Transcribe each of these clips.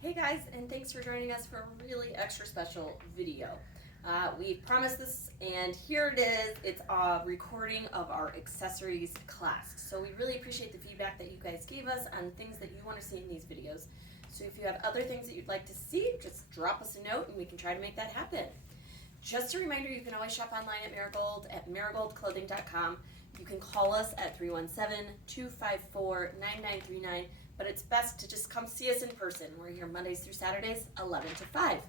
Hey guys, and thanks for joining us for a really extra special video. We promised this, and here it is. It's a recording of our accessories class. So we really appreciate the feedback that you guys gave us on things that you want to see in these videos. So if you have other things that you'd like to see, just drop us a note and we can try to make that happen. Just a reminder, you can always shop online at Marigold at marigoldclothing.com. You can call us at 317-254-9939. But it's best to just come see us in person. We're here Mondays through Saturdays, 11 to 5.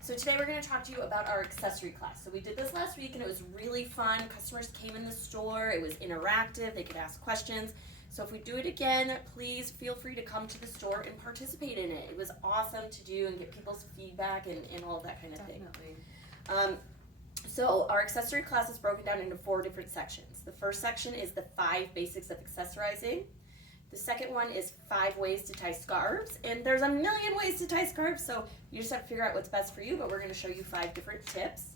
So today we're going to talk to you about our accessory class. So we did this last week and it was really fun. Customers came in the store. It was interactive. They could ask questions. So if we do it again, please feel free to come to the store and participate in it. It was awesome to do and get people's feedback and all of that kind of thing. So our accessory class is broken down into 4 different sections. The first section is the 5 basics of accessorizing. The second one is 5 ways to tie scarves, and there's a million ways to tie scarves, so you just have to figure out what's best for you, but we're going to show you 5 different tips.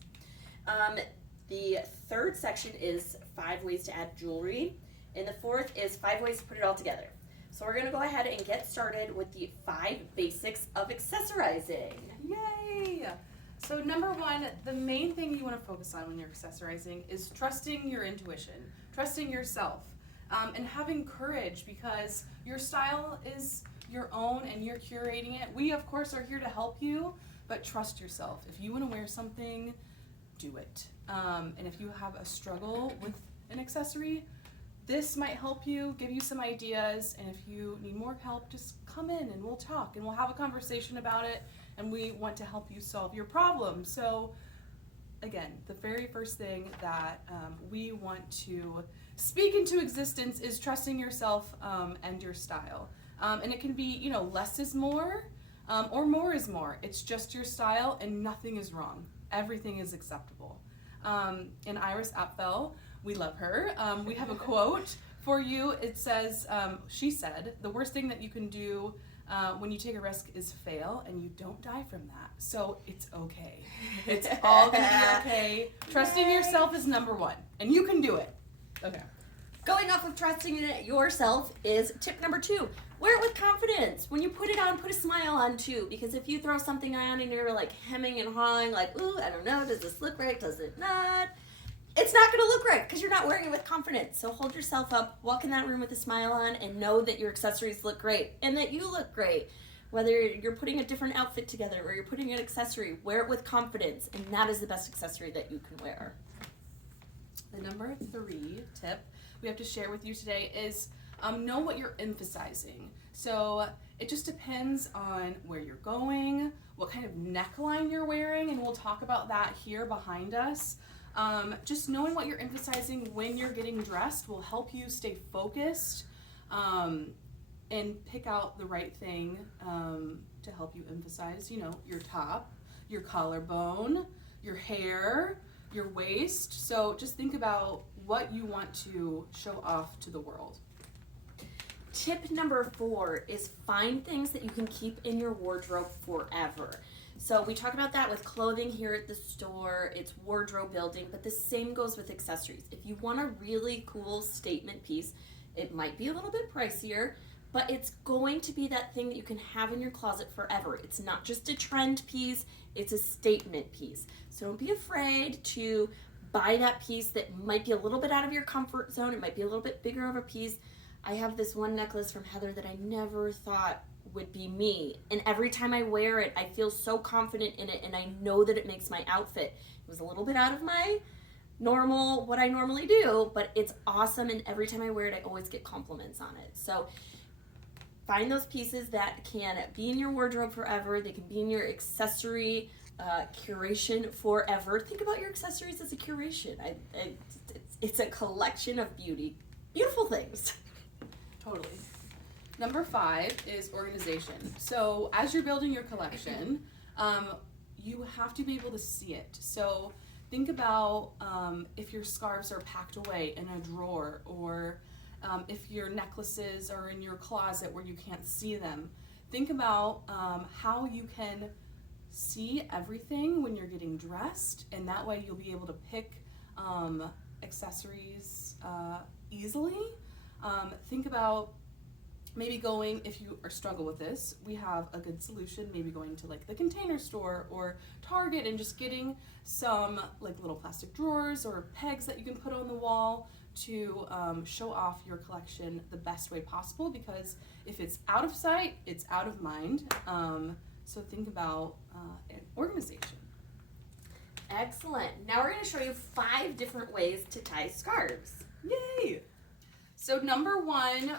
The third section is 5 ways to add jewelry, and the fourth is 5 ways to put it all together. So we're going to go ahead and get started with the 5 basics of accessorizing. Yay! So number 1, the main thing you want to focus on when you're accessorizing is trusting your intuition, trusting yourself. And having courage, because your style is your own and you're curating it. We, of course, are here to help you, but trust yourself. If you want to wear something, do it. And if you have a struggle with an accessory, this might help you, give you some ideas. And if you need more help, just come in and we'll talk and we'll have a conversation about it. And we want to help you solve your problem. So again, the very first thing that we want to speak into existence is trusting yourself and your style. And it can be, less is more or more is more. It's just your style and nothing is wrong. Everything is acceptable. In Iris Apfel, we love her. We have a quote for you. It says, she said, the worst thing that you can do when you take a risk is fail, and you don't die from that. So it's okay. It's all gonna be okay. Trusting yourself is number 1, and you can do it. Okay. Going off of trusting in yourself is tip number 2. Wear it with confidence. When you put it on, put a smile on too, because if you throw something on and you're like hemming and hawing, like, ooh, I don't know, does this look right, does it not? It's not going to look right because you're not wearing it with confidence. So hold yourself up, walk in that room with a smile on, and know that your accessories look great and that you look great. Whether you're putting a different outfit together or you're putting an accessory, wear it with confidence, and that is the best accessory that you can wear. The number 3 tip we have to share with you today is know what you're emphasizing. So it just depends on where you're going, what kind of neckline you're wearing, and we'll talk about that here behind us. Just knowing what you're emphasizing when you're getting dressed will help you stay focused and pick out the right thing to help you emphasize, your top, your collarbone, your hair, your waist. So just think about what you want to show off to the world. Tip number 4 is find things that you can keep in your wardrobe forever. So we talk about that with clothing here at the store. It's wardrobe building, but the same goes with accessories. If you want a really cool statement piece, it might be a little bit pricier, but it's going to be that thing that you can have in your closet forever. It's not just a trend piece, it's a statement piece. So don't be afraid to buy that piece that might be a little bit out of your comfort zone. It might be a little bit bigger of a piece. I have this one necklace from Heather that I never thought would be me, and every time I wear it I feel so confident in it, and I know that it makes my outfit. It was a little bit out of my what I normally do, but it's awesome, and every time I wear it I always get compliments on it. So find those pieces that can be in your wardrobe forever. They can be in your accessory curation forever. Think about your accessories as a curation. It's a collection of beautiful things. Totally. Number 5 is organization. So as you're building your collection, you have to be able to see it. So think about if your scarves are packed away in a drawer, or if your necklaces are in your closet where you can't see them. Think about how you can see everything when you're getting dressed, and that way you'll be able to pick accessories easily. Think about maybe going, if you are struggle with this, we have a good solution, maybe going to like the Container Store or Target and just getting some like little plastic drawers or pegs that you can put on the wall to show off your collection the best way possible, because if it's out of sight, it's out of mind. So think about organization. Excellent. Now we're going to show you 5 different ways to tie scarves. Yay! So number 1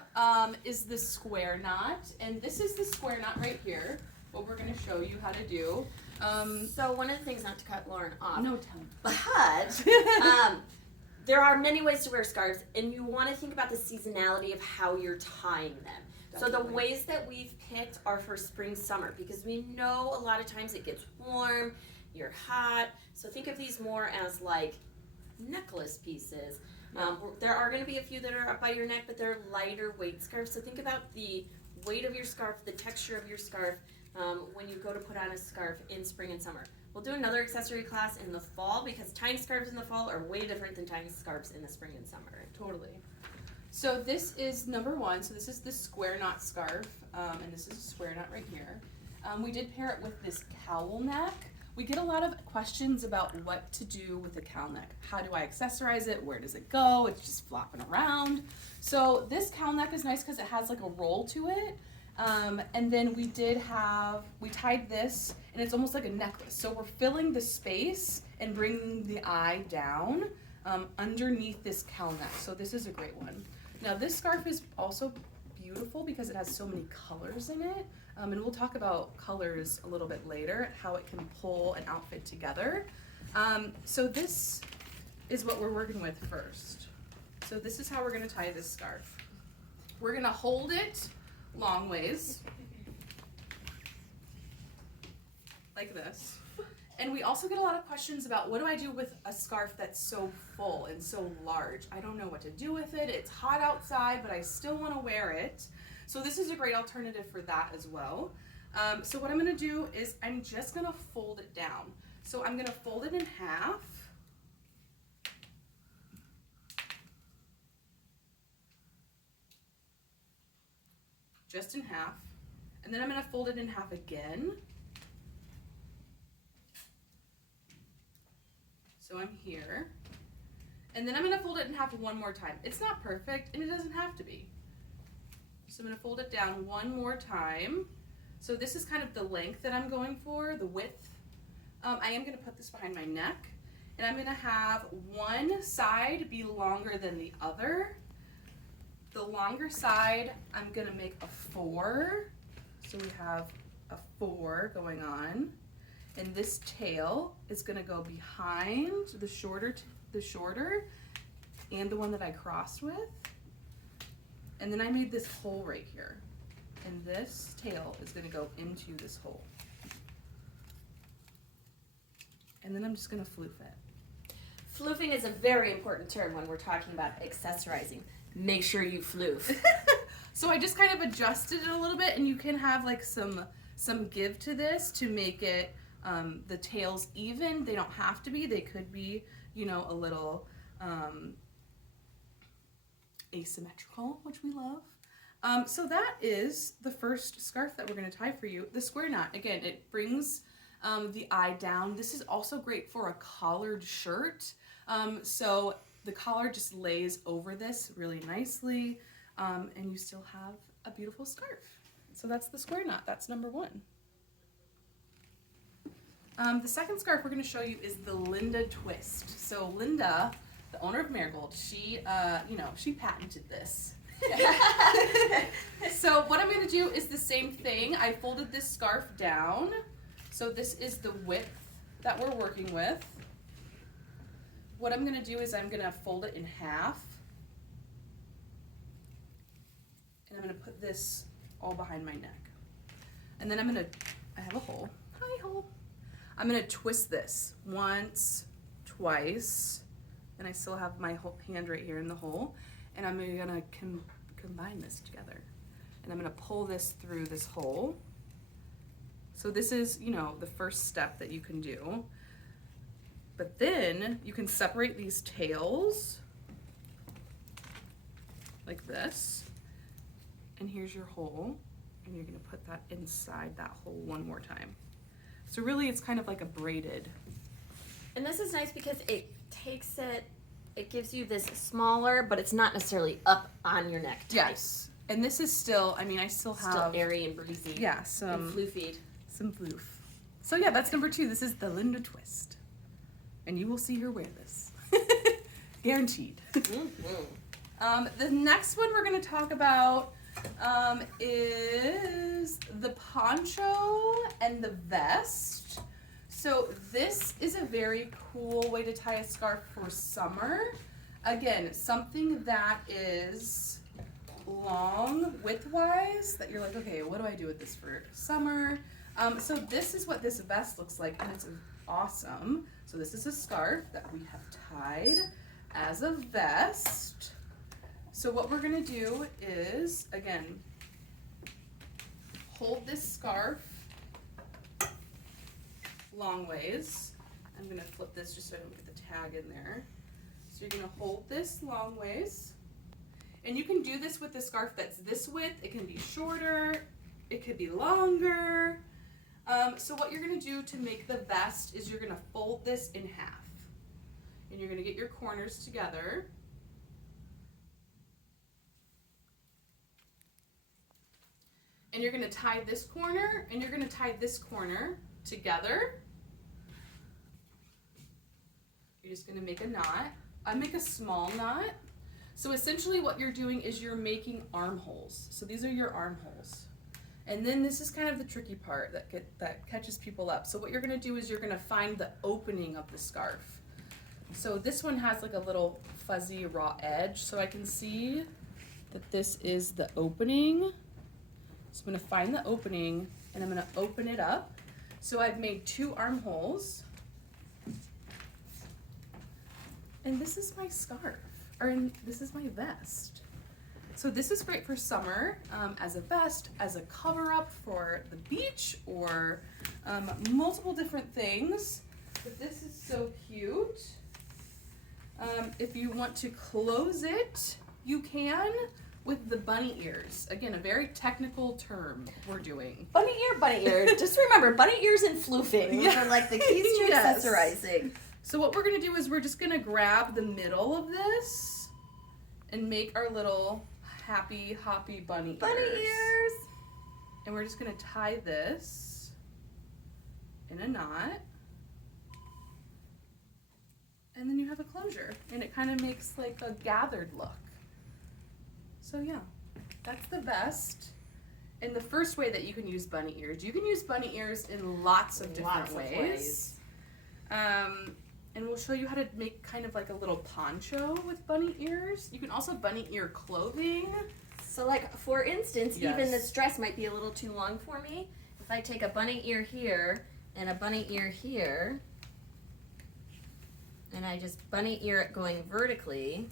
is the square knot, and this is the square knot right here, what we're going to show you how to do. So one of the things, not to cut Lauren off, No time. but there are many ways to wear scarves, and you want to think about the seasonality of how you're tying them. So the Definitely. ways that we've picked are for spring, summer, because we know a lot of times it gets warm, you're hot, so think of these more as like necklace pieces. There are going to be a few that are up by your neck, but they're lighter weight scarves, so think about the weight of your scarf, the texture of your scarf when you go to put on a scarf in spring and summer. We'll do another accessory class in the fall, because tying scarves in the fall are way different than tying scarves in the spring and summer. Totally. So this is number 1. So this is the square knot scarf, and this is a square knot right here. We did pair it with this cowl neck. We get a lot of questions about what to do with a cowl neck. How do I accessorize it? Where does it go? It's just flopping around. So this cowl neck is nice because it has like a roll to it. And then we tied this, and it's almost like a necklace. So we're filling the space and bringing the eye down underneath this cowl neck. So this is a great one. Now this scarf is also beautiful because it has so many colors in it. And we'll talk about colors a little bit later, how it can pull an outfit together. So this is what we're working with first. So this is how we're gonna tie this scarf. We're gonna hold it long ways, like this. And we also get a lot of questions about, what do I do with a scarf that's so full and so large? I don't know what to do with it. It's hot outside, but I still want to wear it. So this is a great alternative for that as well. So what I'm going to do is I'm just going to fold it down. So I'm going to fold it in half. Just in half. And then I'm going to fold it in half again. So I'm here, and then I'm gonna fold it in half one more time. It's not perfect, and it doesn't have to be. So I'm gonna fold it down one more time. So this is kind of the length that I'm going for, the width. I am gonna put this behind my neck, and I'm gonna have one side be longer than the other. The longer side, I'm gonna make a 4. So we have a 4 going on. And this tail is going to go behind the shorter and the one that I crossed with. And then I made this hole right here. And this tail is going to go into this hole. And then I'm just going to floof it. Floofing is a very important term when we're talking about accessorizing. Make sure you floof. So I just kind of adjusted it a little bit, and you can have like some give to this to make it the tails even. They don't have to be. They could be, you know, a little asymmetrical, which we love. So that is the first scarf that we're going to tie for you. The square knot, again, it brings the eye down. This is also great for a collared shirt. So the collar just lays over this really nicely, and you still have a beautiful scarf. So that's the square knot. That's number 1. The second scarf we're going to show you is the Linda twist. So Linda, the owner of Marigold, she patented this. So what I'm going to do is the same thing. I folded this scarf down. So this is the width that we're working with. What I'm going to do is I'm going to fold it in half. And I'm going to put this all behind my neck. And then I have a hole. Hi, hole. I'm going to twist this once, twice, and I still have my whole hand right here in the hole, and I'm going to combine this together. And I'm going to pull this through this hole. So this is, you know, the first step that you can do. But then you can separate these tails like this, and here's your hole, and you're gonna put that inside that hole one more time. So really it's kind of like a braided. And this is nice because it takes it gives you this smaller, but it's not necessarily up on your neck tight. Yes. And this is still, I mean, I still have. Still airy and breezy. Yeah, and floofied. Some floof. So yeah, that's number 2. This is the Linda Twist. And you will see her wear this. Guaranteed. Mm-hmm. The next one we're going to talk about is the poncho and the vest. So this is a very cool way to tie a scarf for summer. Again, something that is long width-wise that you're like, okay, what do I do with this for summer? So this is what this vest looks like, and it's awesome. So this is a scarf that we have tied as a vest. So what we're gonna do is, again, hold this scarf long ways. I'm gonna flip this just so I don't get the tag in there. So you're gonna hold this long ways. And you can do this with the scarf that's this width. It can be shorter, it could be longer. So what you're gonna do to make the vest is you're gonna fold this in half. And you're gonna get your corners together. And you're gonna tie this corner and you're gonna tie this corner together. You're just gonna make a knot. I make a small knot. So essentially what you're doing is you're making armholes. So these are your armholes. And then this is kind of the tricky part that catches people up. So what you're gonna do is you're gonna find the opening of the scarf. So this one has like a little fuzzy raw edge. So I can see that this is the opening. So I'm gonna find the opening and I'm gonna open it up. So I've made 2 armholes. And this is my scarf, this is my vest. So this is great for summer as a vest, as a cover up for the beach, or multiple different things. But this is so cute. If you want to close it, you can with the bunny ears. Again, a very technical term we're doing. Bunny ear. Just remember, bunny ears and floofing. Those are like the keys to Yes. accessorizing. So what we're gonna do is we're just gonna grab the middle of this and make our little happy, hoppy bunny ears. And we're just gonna tie this in a knot. And then you have a closure. And it kind of makes like a gathered look. So yeah, that's the vest. And the first way that you can use bunny ears, you can use bunny ears in lots of different ways. And we'll show you how to make kind of like a little poncho with bunny ears. You can also bunny ear clothing. So like, for instance, Yes. even this dress might be a little too long for me. If I take a bunny ear here and a bunny ear here, and I just bunny ear it going vertically,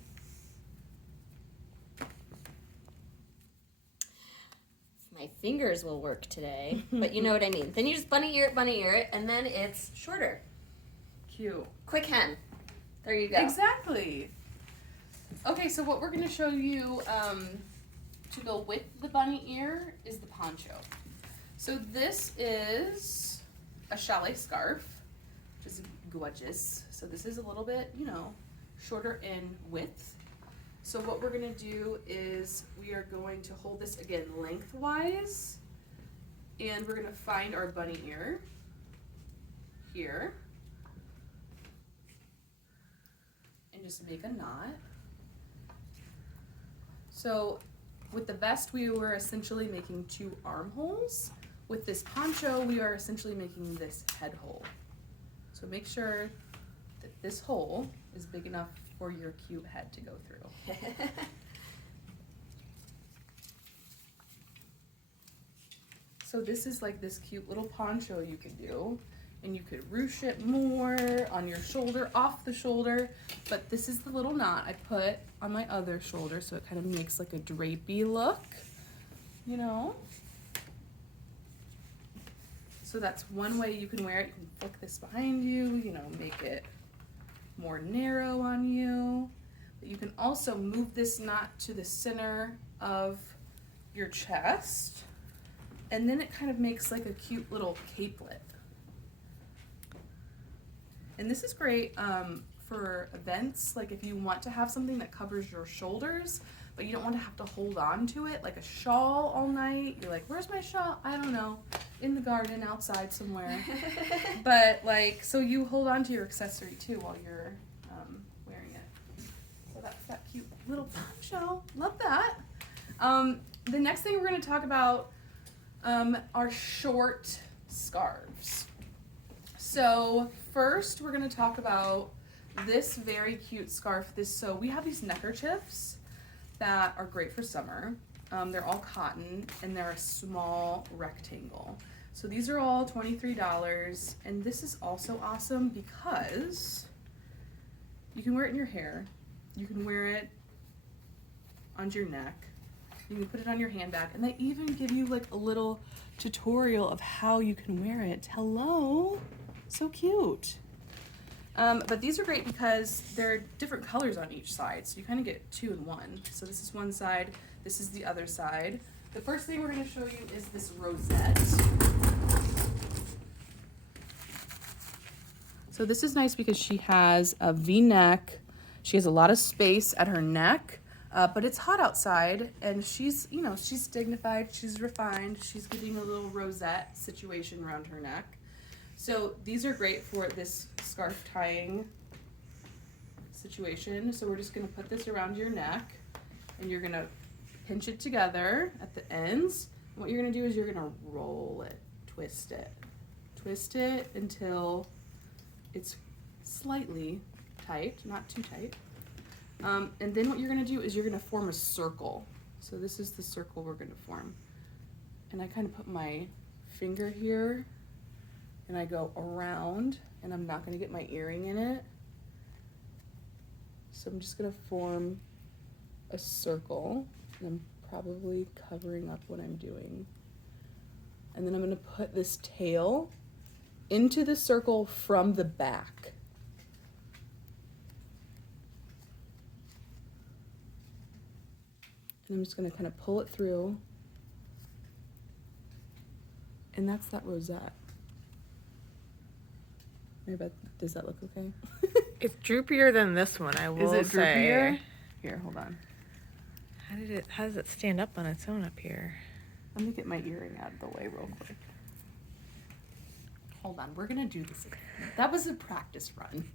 my fingers will work today, but you know what I mean. Then you just bunny ear it, and then it's shorter. Cute. Quick hem. There you go. Exactly. Okay, so what we're going to show you to go with the bunny ear is the poncho. So this is a chalet scarf, which is gorgeous. So this is a little bit, you know, shorter in width. So what we're going to do is we are going to hold this again lengthwise, and we're going to find our bunny ear here. And just make a knot. So with the vest, we were essentially making 2 armholes. With this poncho, we are essentially making this head hole. So make sure that this hole is big enough for your cute head to go through. So this is like this cute little poncho you can do. And you could ruche it more on your shoulder, off the shoulder. But this is the little knot I put on my other shoulder, so it kind of makes like a drapey look, you know? So that's one way you can wear it. You can flick this behind you, you know, make it more narrow on you. But you can also move this knot to the center of your chest, and then it kind of makes like a cute little capelet. And this is great for events, like if you want to have something that covers your shoulders, but you don't want to have to hold on to it, like a shawl all night. You're like, where's my shawl? I don't know, in the garden, outside somewhere. But like, so you hold on to your accessory too while you're wearing it. So that's that cute little poncho. Love that. The next thing we're going to talk about are short scarves. So first we're going to talk about this very cute scarf. So we have these neckerchiefs that are great for summer. They're all cotton and they're a small rectangle. So these are all $23, and this is also awesome because you can wear it in your hair, you can wear it onto your neck, you can put it on your handbag, and they even give you like a little tutorial of how you can wear it. Hello, so cute. But these are great because they're different colors on each side, so you kind of get 2 in 1. So this is one side, this is the other side. The first thing we're going to show you is this rosette. So this is nice because she has a V-neck. She has a lot of space at her neck, but it's hot outside, and she's, you know, she's dignified, she's refined, she's getting a little rosette situation around her neck. So these are great for this scarf tying situation. So we're just going to put this around your neck, and you're going to pinch it together at the ends. And what you're going to do is you're going to roll it, twist it until it's slightly tight, not too tight. And then what you're going to do is you're going to form a circle. So this is the circle we're going to form. And I kind of put my finger here, and I go around, and I'm not going to get my earring in it. So I'm just going to form a circle, and I'm probably covering up what I'm doing. And then I'm going to put this tail into the circle from the back. And I'm just going to kind of pull it through. And that's that rosette. Maybe does that look okay? It's droopier than this one, I will say. Is it droopier? Here, hold on. How does it stand up on its own up here? Let me get my earring out of the way real quick. Hold on, we're gonna do this again. That was a practice run.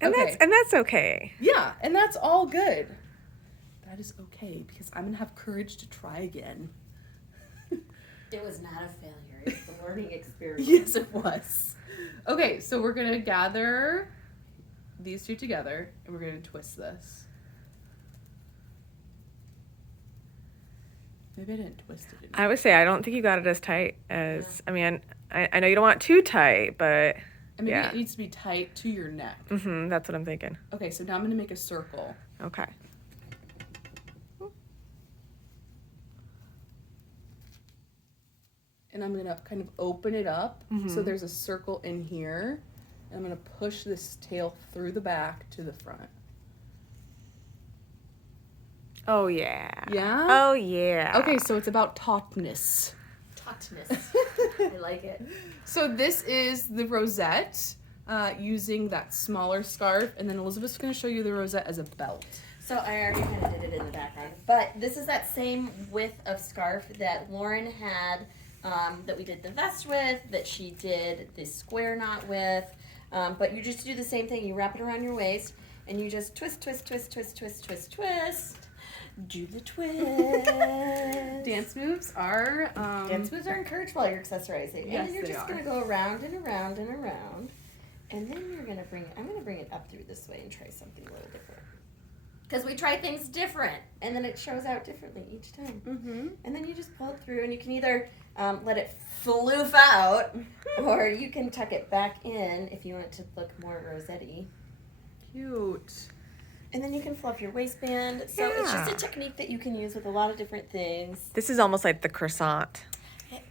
And Okay. that's okay. Yeah, and that's all good. That is okay because I'm gonna have courage to try again. It was not a failure. It's the learning experience. Yes, it was. Okay, so we're gonna gather these two together and we're gonna twist this. Maybe I didn't twist it enough. I would say I don't think you got it as tight as, I mean, I know you don't want it too tight, but And maybe yeah. it needs to be tight to your neck. That's what I'm thinking. Okay, so now I'm gonna make a circle. Okay. And I'm gonna kind of open it up so there's a circle in here. And I'm gonna push this tail through the back to the front. Oh, yeah. Yeah? Oh, yeah. Okay, so it's about tautness. Tautness. I like it. So this is the rosette using that smaller scarf, and then Elizabeth's gonna show you the rosette as a belt. So I already kind of did it in the background. But this is that same width of scarf that Lauren had, that we did the vest with, that she did the square knot with. But you just do the same thing. You wrap it around your waist, and you just twist, twist, twist, twist, twist, twist, twist. Do the twist. Dance moves are... Dance moves are encouraged while you're accessorizing. Yes, and then you're they just are. going to go around and around and around. And then you're going to bring it, I'm going to bring it up through this way and try something a little different. Because we try things different, and then it shows out differently each time. Mm-hmm. And then you just pull it through, and you can either let it floof out, or you can tuck it back in if you want it to look more rosette-y. Cute. And then you can fluff your waistband. So it's just a Yeah. technique that you can use with a lot of different things. This is almost like the croissant.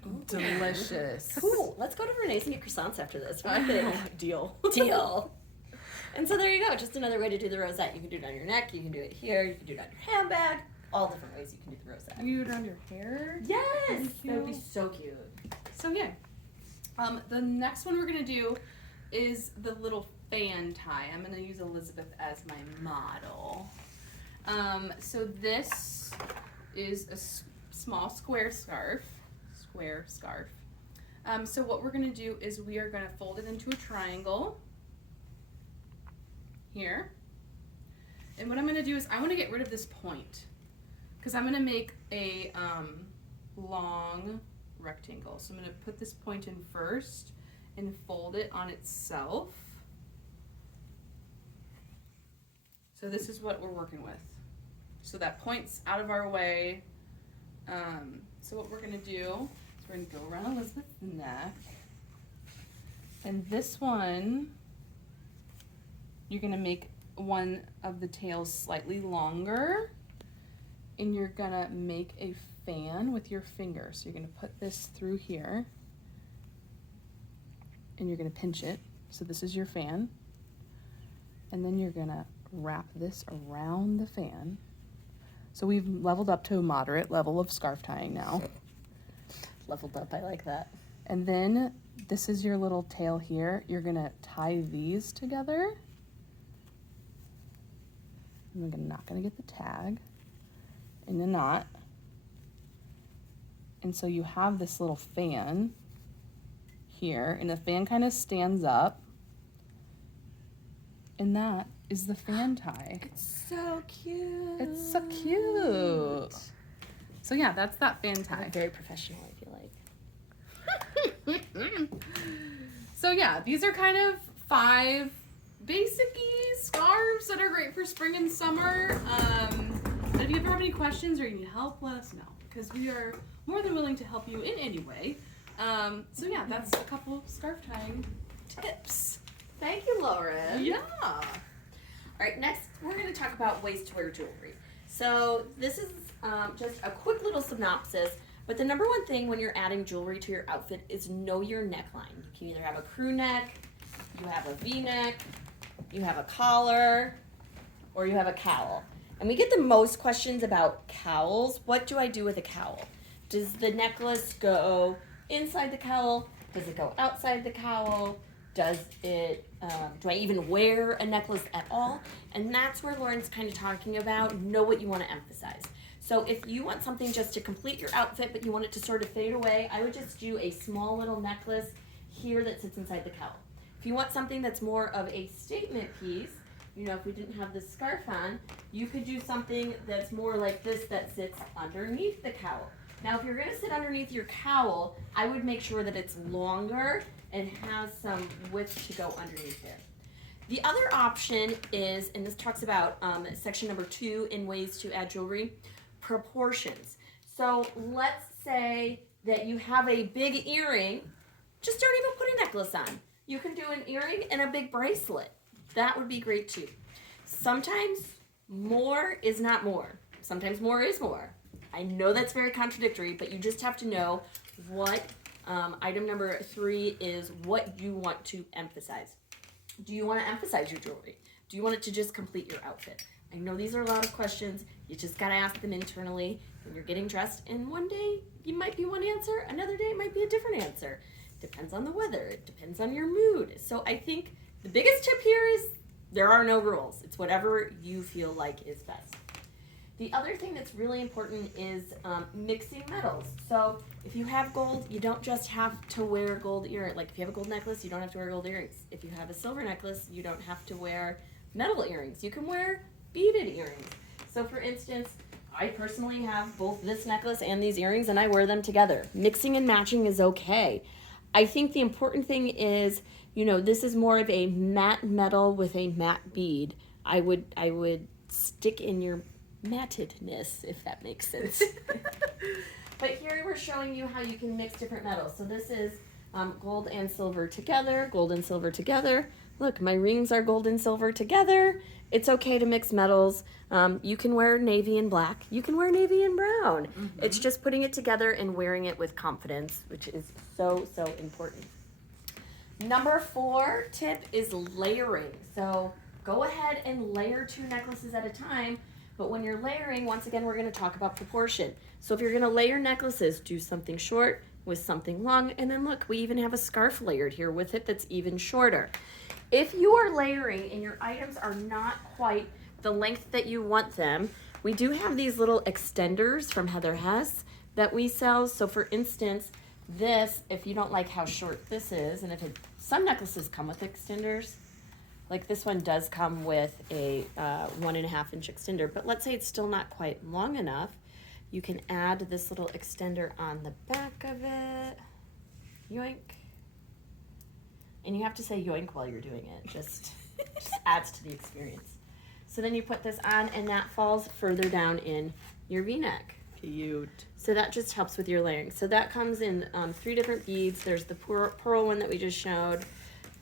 Ooh. Delicious. Cool. Let's go to Renee's and get croissants after this. What do you think? Deal. Deal. And so there you go. Just another way to do the rosette. You can do it on your neck. You can do it here. You can do it on your handbag. all different ways you can do the rosette. You do it around your hair. Yes, that would be so cute. So yeah. The next one we're gonna do is the little fan tie. I'm gonna use Elizabeth as my model. So this is a small square scarf. So what we're gonna do is we are gonna fold it into a triangle here. And what I'm gonna do is I wanna get rid of this point because I'm gonna make a long rectangle. So I'm gonna put this point in first and fold it on itself. So this is what we're working with. So that point's out of our way. So what we're gonna do is we're gonna go around Elizabeth's neck. And this one, you're gonna make one of the tails slightly longer, and you're gonna make a fan with your finger. So you're gonna put this through here, and you're gonna pinch it. So this is your fan. And then you're gonna wrap this around the fan. So we've leveled up to a moderate level of scarf tying now. Leveled up, I like that. And then this is your little tail here. You're gonna tie these together. I'm not gonna get the tag in the knot. And so you have this little fan here, and the fan kind of stands up. And that is the fan tie. It's so cute. It's so cute. So yeah, that's that fan tie. Very professional, I feel like. So yeah, these are kind of 5 basic-y scarves that are great for spring and summer. If you ever have any questions or you need help, let us know, because we are more than willing to help you in any way. So yeah, that's a couple of scarf tying tips. Thank you, Lauren. Yeah. All right, next we're going to talk about ways to wear jewelry. So this is just a quick little synopsis, but the number one thing when you're adding jewelry to your outfit is know your neckline. You can either have a crew neck, you have a V-neck, you have a collar, or you have a cowl. And we get the most questions about cowls. What do I do with a cowl? Does the necklace go inside the cowl? Does it go outside the cowl? Does it, do I even wear a necklace at all? And that's where Lauren's kind of talking about, know what you want to emphasize. So if you want something just to complete your outfit, but you want it to sort of fade away, I would just do a small little necklace here that sits inside the cowl. If you want something that's more of a statement piece, you know, if we didn't have the scarf on, you could do something that's more like this that sits underneath the cowl. Now, if you're going to sit underneath your cowl, I would make sure that it's longer and has some width to go underneath there. The other option is, and this talks about section number 2 in ways to add jewelry, proportions. So let's say that you have a big earring, just don't even put a necklace on. You can do an earring and a big bracelet. That would be great too. Sometimes more is not more. Sometimes more is more. I know that's very contradictory, but you just have to know what item number 3 is, what you want to emphasize. Do you want to emphasize your jewelry? Do you want it to just complete your outfit? I know these are a lot of questions. You just got to ask them internally when you're getting dressed. And one day you might be one answer, another day it might be a different answer. Depends on the weather. It depends on your mood. So I think the biggest tip here is there are no rules. It's whatever you feel like is best. The other thing that's really important is mixing metals. So if you have gold, you don't just have to wear gold earrings. Like if you have a gold necklace, you don't have to wear gold earrings. If you have a silver necklace, you don't have to wear metal earrings. You can wear beaded earrings. So for instance, I personally have both this necklace and these earrings, and I wear them together. Mixing and matching is okay. I think the important thing is, you know, this is more of a matte metal with a matte bead. I would stick in your mattedness, if that makes sense. But here we're showing you how you can mix different metals. So this is gold and silver together, gold and silver together. Look, my rings are gold and silver together. It's okay to mix metals. You can wear navy and black. You can wear navy and brown. Mm-hmm. It's just putting it together and wearing it with confidence, which is so, so important. Number 4 tip is layering. So go ahead and layer 2 necklaces at a time. But when you're layering, once again, we're going to talk about proportion. So if you're going to layer necklaces, do something short with something long, and then look, we even have a scarf layered here with it that's even shorter. If you are layering and your items are not quite the length that you want them, we do have these little extenders from Heather Hess that we sell. So for instance, this, if you don't like how short this is, and some necklaces come with extenders, like this one does come with a 1.5 inch extender, but let's say it's still not quite long enough, you can add this little extender on the back of it. Yoink. And you have to say yoink while you're doing it. Just adds to the experience. So then you put this on, and that falls further down in your V-neck. Cute. So that just helps with your layering. So that comes in 3 different beads. There's the pearl one that we just showed,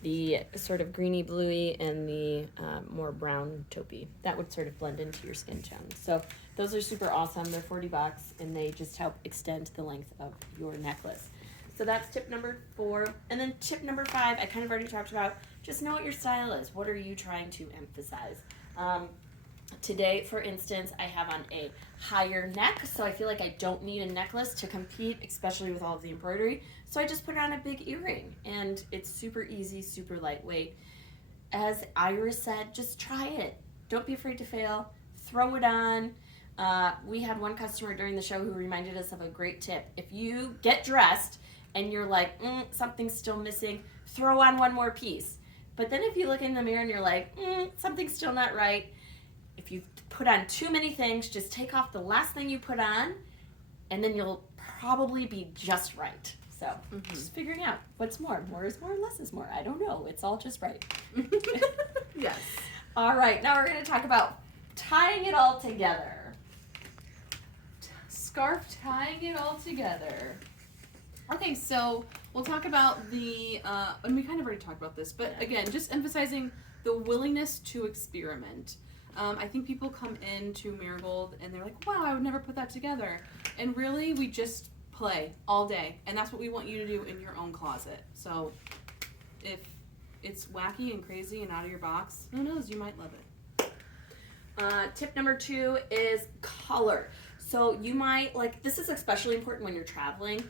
the sort of greeny bluey, and the more brown taupey. That would sort of blend into your skin tone. So those are super awesome. They're $40, and they just help extend the length of your necklace. So that's tip number 4. And then tip number 5, I kind of already talked about. Just know what your style is. What are you trying to emphasize? Today, for instance, I have on a higher neck, so I feel like I don't need a necklace to compete, especially with all of the embroidery. So I just put on a big earring, and it's super easy, super lightweight. As Iris said, just try it. Don't be afraid to fail. Throw it on. We had one customer during the show who reminded us of a great tip. If you get dressed and you're like, something's still missing, throw on one more piece. But then if you look in the mirror and you're like, something's still not right, if you put on too many things, just take off the last thing you put on, and then you'll probably be just right. So just figuring out what's more. More is more, less is more. I don't know. It's all just right. Yes. All right. Now we're going to talk about tying it all together. Scarf tying it all together. Okay, so we'll talk about the, and we kind of already talked about this, but again, just emphasizing the willingness to experiment. I think people come into Marigold and they're like, wow, I would never put that together. And really, we just play all day. And that's what we want you to do in your own closet. So if it's wacky and crazy and out of your box, who knows, you might love it. Tip number 2 is color. So you might, this is especially important when you're traveling.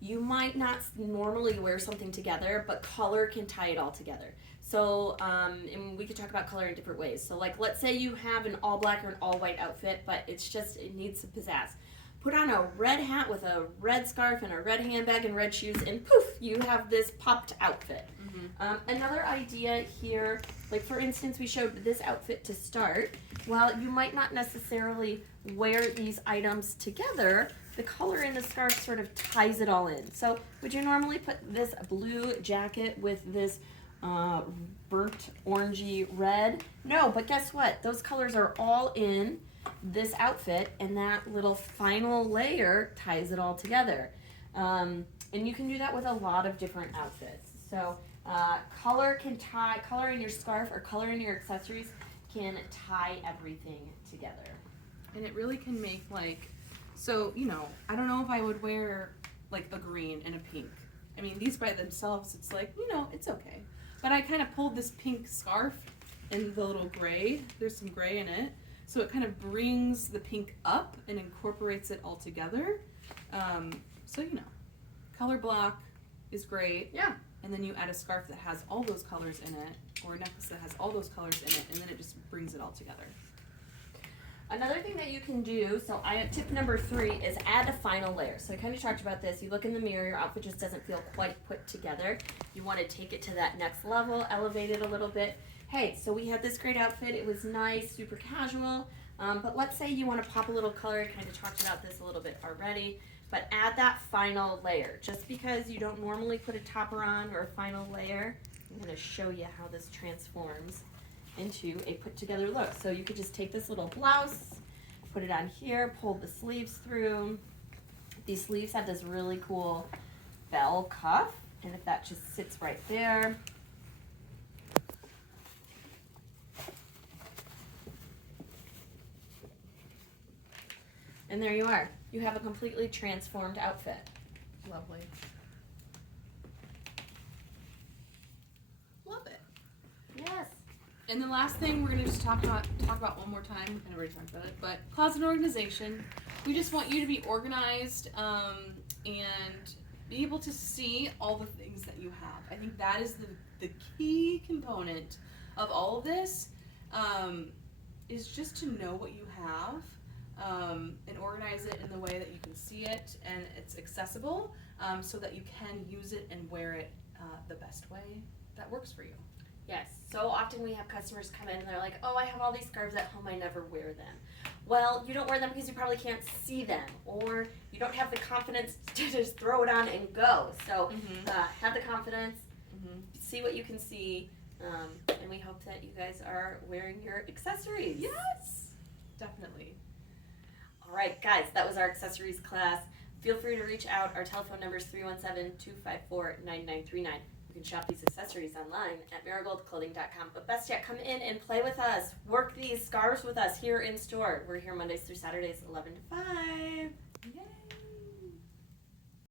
You might not normally wear something together, but color can tie it all together. So, and we could talk about color in different ways. So let's say you have an all black or an all white outfit, but it needs some pizzazz. Put on a red hat with a red scarf and a red handbag and red shoes, and poof, you have this popped outfit. Another idea here, for instance, we showed this outfit to start. While you might not necessarily wear these items together, the color in the scarf sort of ties it all in. So would you normally put this blue jacket with this burnt orangey red? No, but guess what? Those colors are all in this outfit, and that little final layer ties it all together. And you can do that with a lot of different outfits. So color in your scarf or color in your accessories can tie everything together. And it really can make so, I don't know if I would wear a green and a pink. I mean, these by themselves, it's it's okay. But I kind of pulled this pink scarf in the little gray. There's some gray in it. So it kind of brings the pink up and incorporates it all together. So, color block is great. Yeah. And then you add a scarf that has all those colors in it, or a necklace that has all those colors in it, and then it just brings it all together. Another thing that you can do, tip number 3 is add a final layer. So I kind of talked about this. You look in the mirror, your outfit just doesn't feel quite put together. You want to take it to that next level, elevate it a little bit. Hey, so we had this great outfit. It was nice, super casual. But let's say you want to pop a little color. I kind of talked about this a little bit already. But add that final layer. Just because you don't normally put a topper on or a final layer, I'm going to show you how this transforms into a put together look. So you could just take this little blouse, put it on here, pull the sleeves through. These sleeves have this really cool bell cuff, and if that just sits right there. And there you are. You have a completely transformed outfit. Lovely. Love it. Yes. And the last thing we're gonna just talk about one more time. We kind of already talked about it, but closet organization. We just want you to be organized and be able to see all the things that you have. I think that is the key component of all of this, is just to know what you have and organize it in the way that you can see it and it's accessible, so that you can use it and wear it the best way that works for you. Yes, so often we have customers come in and they're like, oh, I have all these scarves at home, I never wear them. Well, you don't wear them because you probably can't see them, or you don't have the confidence to just throw it on and go. So have the confidence, see what you can see, and we hope that you guys are wearing your accessories. Yes, definitely. All right, guys, that was our accessories class. Feel free to reach out. Our telephone number is 317-254-9939. You can shop these accessories online at marigoldclothing.com. But best yet, come in and play with us. Work these scarves with us here in store. We're here Mondays through Saturdays, 11 to 5. Yay.